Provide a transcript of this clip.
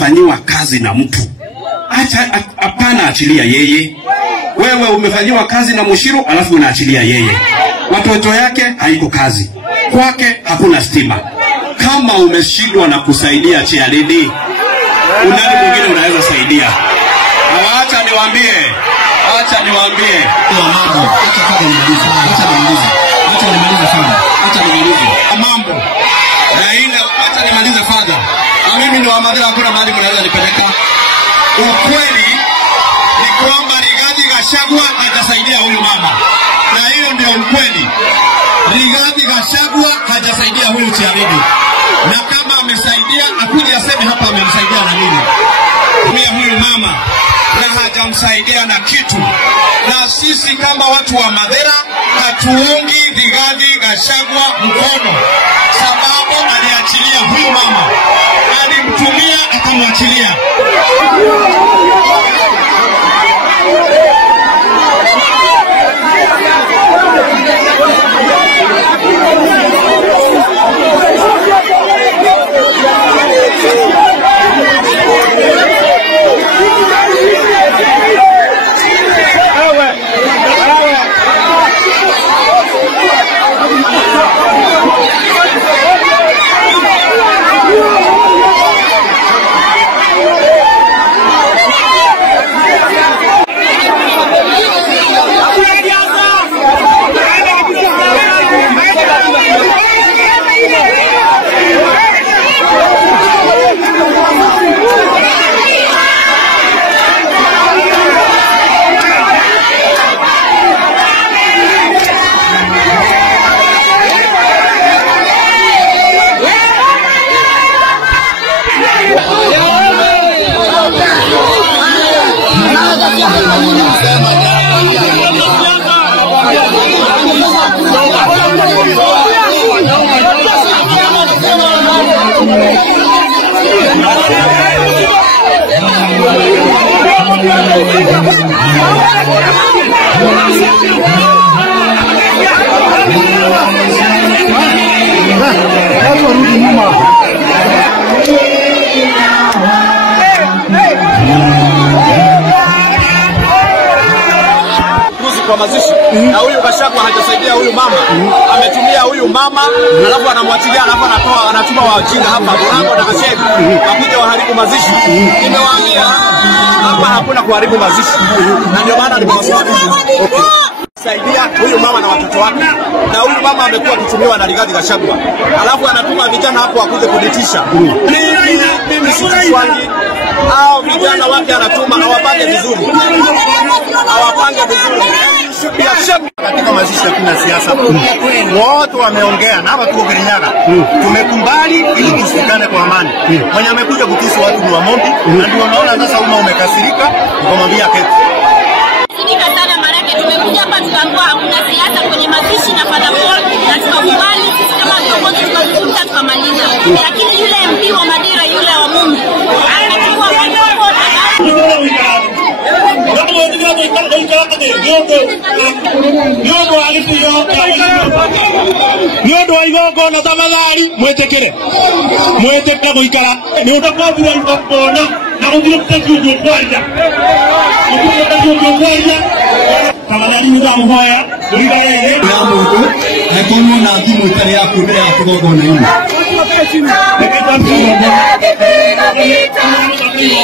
umefanyiwa kazi na mtu, hapana achilia yeye. Wewe umefanyiwa kazi na Mushiru alafu unaachilia yeye. Watoto yake haiko kazi, kwake hakuna stima. Kama umeshindwa na kusaidia cheerleading, unani mwingine unaweza saidia? Acha niwaambie kwa mambo. Acha nimalize father. Mimi ni wa Mathira, hakuna mahali mnaweza nipeleka. Ukweli ni kwamba Rigathi Gachagua hajasaidia huyu mama. Na hiyo ndio ukweli. Rigathi Gachagua hajasaidia huyu cheerleading. Na kama amesaidia, akuje aseme hapa amemsaidia na nini. Huyu mama na hajamsaidia na kitu. Na sisi kama watu wa Mathira hatuungi Rigathi Gachagua mkono, sababu aliachilia huyu mama, alimtumia akamwachilia. Kwa mazishi na huyu Gachagua hajasaidia huyu mama, ametumia huyu mama alafu anamwachilia, alafu anatuma wajinga hapa Murang'a na Gachagua wakuja waharibu mazishi. Nimewaambia hapa hakuna kuharibu mazishi, na ndio maana nimewashauri saidia huyu mama na watoto wake. Na huyu mama amekuwa kutumiwa na Rigathi Gachagua, alafu anatuma vijana hapo wakuje kuditisha. Mimi sikuangi hao vijana wake, anatuma awapange vizuri, katika mazishi kuna siasa. Wote wameongea na hapa tuko Kirinyaga. Tumekumbali ili tusikane kwa amani. Mwenye amekuja kutusi watu ni Wamombi, na ndio unaona sasa umekasirika, ukamwambia keti. Sika sana marake tumekuja hapa tukaambiwa hakuna siasa kwenye mazishi na Father Paul, na tukakubali sisi kama viongozi tukazungumza tukamaliza. Lakini yule MP wa Mathira yule wa Mungu anachukua Nyondo wa igongo na tafadhali mwetekere guikara ni utakwabira igongona na kugira kujuju kwarja tafadhali muzamuhoya guikara na mungu hakimu na timu itari ya kubera kugogona ino